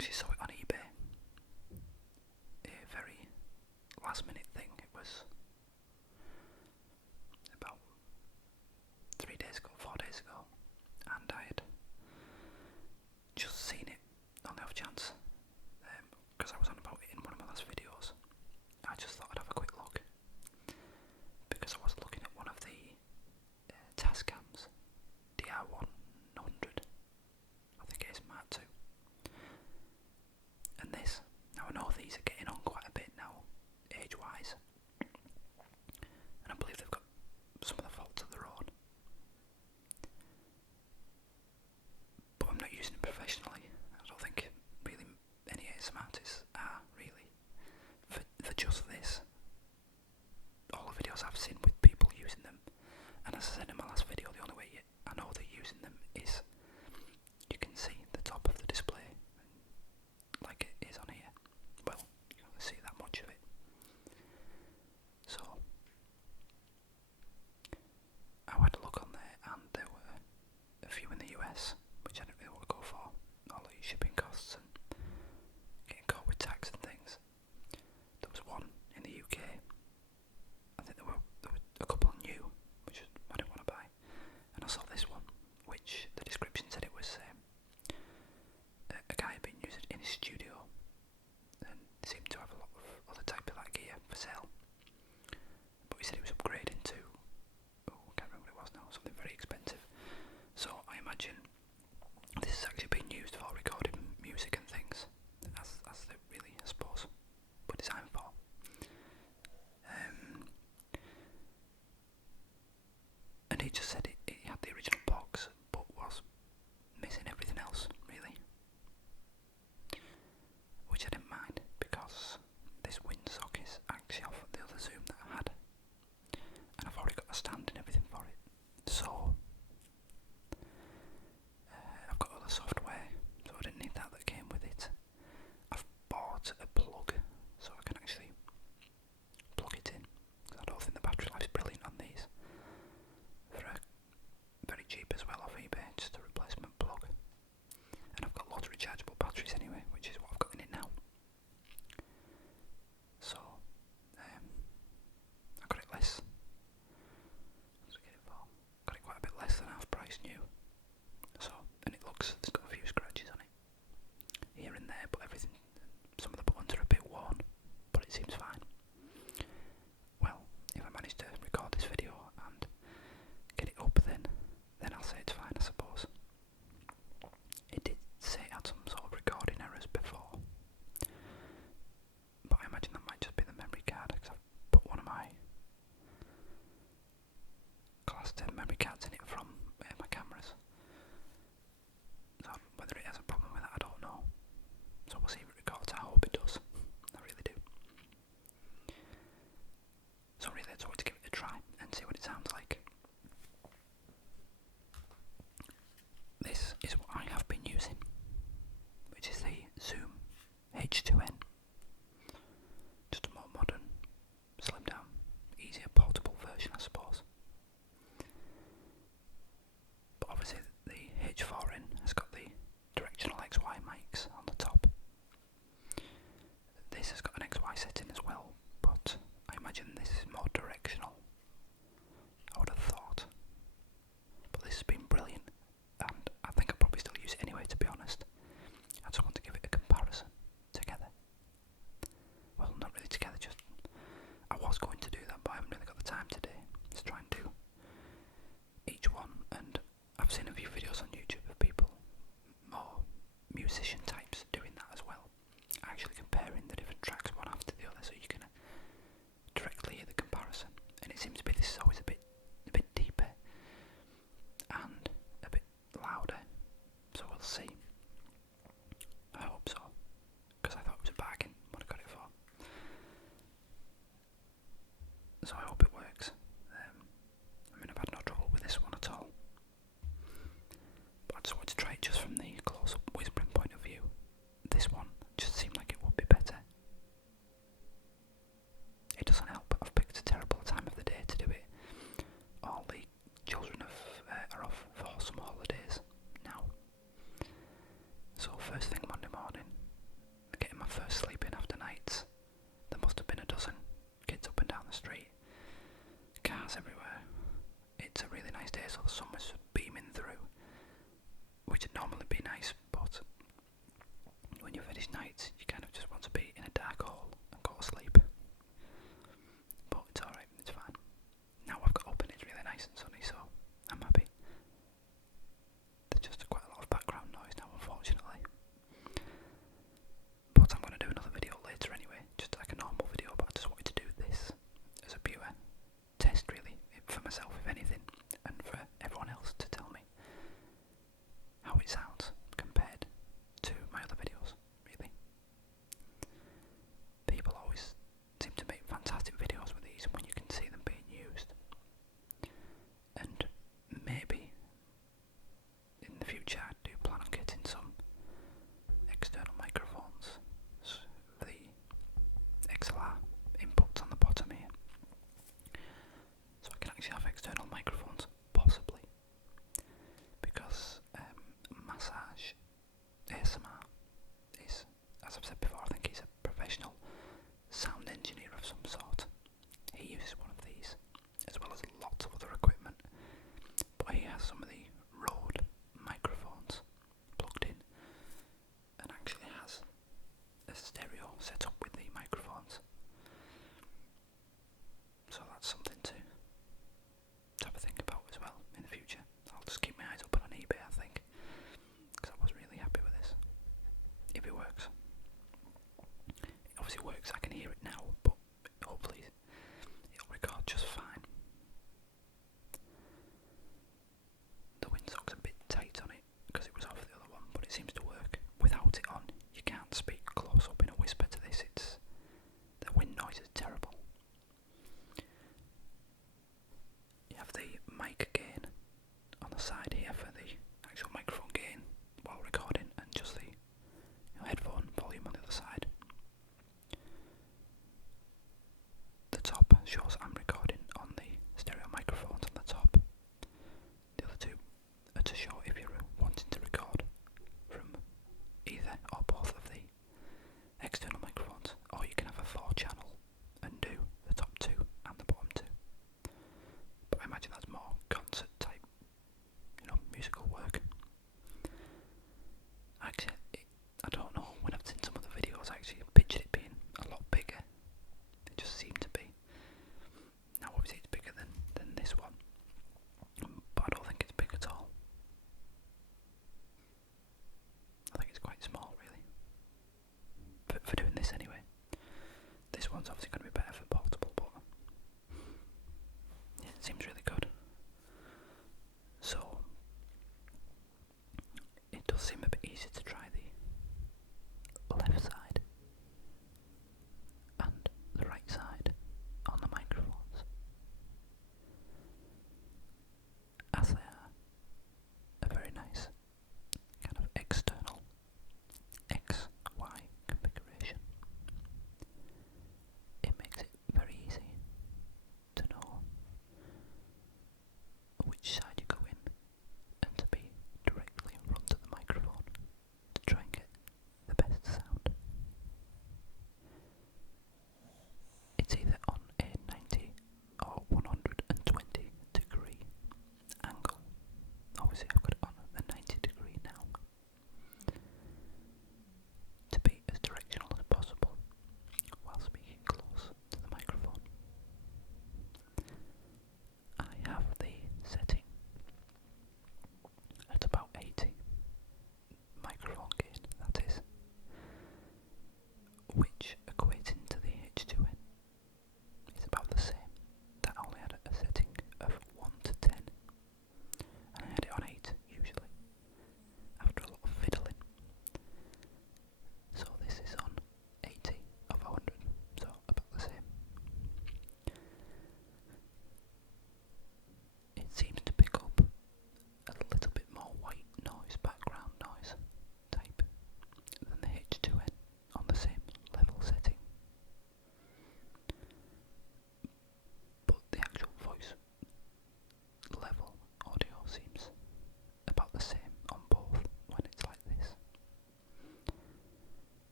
actually saw it on eBay. A very last minute thing. It was about 4 days ago, and I had just seen it on the off chance, because I was on about it in one of my last videos. I just thought I'd have a quick look, because I was looking at one of the Tascams, DR100, I think it is Mark II, and this. Now I know these are getting on quite a bit now, age-wise, and I believe they've got some of the faults of their own, but I'm not using it professionally. I don't think really any ASMR artists are really for just this. All the videos I've seen with people using them, and as I said in my last video, the only way I know they're using them is you can see the top of the display, like it is on here. Well, you can only see that much of it. So I had a look on there, and there were a few in the US, which I didn't really want to go for, all the shipping costs and getting caught with tax and things. There was one in the UK. I think there were a couple new, which I didn't want to buy, and I saw this one, which the description said it was a guy had been using it in his studio, and seemed to have a lot of other type of that gear for sale. But he said he was upgrading to, I can't remember what it was now, something very expensive. So I imagine this has actually been used for recording music and things, as they really, I suppose, were designed for. And he just said it had the original box, but was missing everything else, really. Which I didn't mind, because this windsock is actually off the other Zoom that I had, and I've already got a stand and everything for it. So I've got other software, so I didn't need that came with it. I've bought a plug, so I can actually plug it in, because I don't think the battery life's brilliant on these. For very cheap as well off eBay, just a replacement plug. And I've got lots of rechargeable batteries anyway, which is what I've got in it now. So I got it less. What did I get it for? Got it quite a bit less than half price new. So, and it looks, it's got a few scratches on it here and there, but everything, some of the buttons are a bit worn, but it seems fine. Well, if I manage to record this video and get it up, then I'll say it's fine, I suppose. It did say it had some sort of recording errors before, but I imagine that might just be the memory card, because I've put one of my Class 10 memory cards in it from my cameras. So whether it has a problem with that, I don't know. So we'll see if it records. I hope it does. I really do. So really, I just want to give it a try and see what it sounds like. This is what I have been using, which is the Zoom H2N. Just a more modern, slimmed down, easier portable version, I suppose. But obviously the H4N has got the directional XY mics on the top. This has got an XY setting as well, but I imagine this is more directional, I would have thought. But this has been brilliant, and I think I'll probably still use it anyway, to be honest. I just want to give it a comparison together. Well, not really together, just I was going to do that, but I haven't really got the time today to try and do each one. And I've seen a few videos on YouTube of people, more musician types, doing that as well, actually comparing the different tracks one after the other, so you can directly hear the comparison. And it seems to be this is always a bit deeper and a bit louder, so we'll see. I hope so, because I thought it was a bargain when I got it for. So I hope it works. I mean, I've had no trouble with this one at all. But I just wanted to try it just from the close-up whispering point of view. This one just seemed like it would be better. It doesn't help, I've picked a terrible time of the day to do it. All the children are off for some holidays now. So first thing Monday morning, first sleeping after nights. There must have been a dozen kids up and down the street. Cars everywhere. It's a really nice day, so the sun was beaming through, which would normally be nice, but when you finish nights, you kind of just want to be in a dark hole and go to sleep. But it's alright, it's fine. Now I've got up and it's really nice and sunny, so I'm happy. There's just quite a lot of background noise now, unfortunately. But I'm going to do another video later anyway, just like a normal video, but I just wanted to do this as a pure test, really, for myself, if anything, and for everyone else to tell me how it sounds compared to my other videos, really. People always seem to make fantastic videos with these when you can see them being used. And maybe in the future I do plan on getting some external microphones, the XLR inputs on the bottom here, so I can actually have external microphones, possibly, because massage ASMR is, as I've said before, I think he's a professional sound engineer of some sort. He uses one of these, as well as lots of other equipment, but he has some of the Rode microphones plugged in, and actually has a stereo set up with the microphones. So that's something to have a think about as well in the future. I'll just keep my eyes open on eBay, I think, because I was really happy with this. If it works. It obviously works, I can hear it now, but hopefully it'll record just fine. The windsock's a bit tight on it, because it was off the other one, but it seems to work. Without it on, you can't speak close up in a whisper to this. The wind noise is terrible. You have the mic gain on the side here for the actual microphone gain while recording, and just the headphone volume on the other side. The top shows I'm recording on the stereo microphones on the top. The other two are to show if you're wanting to record from either or both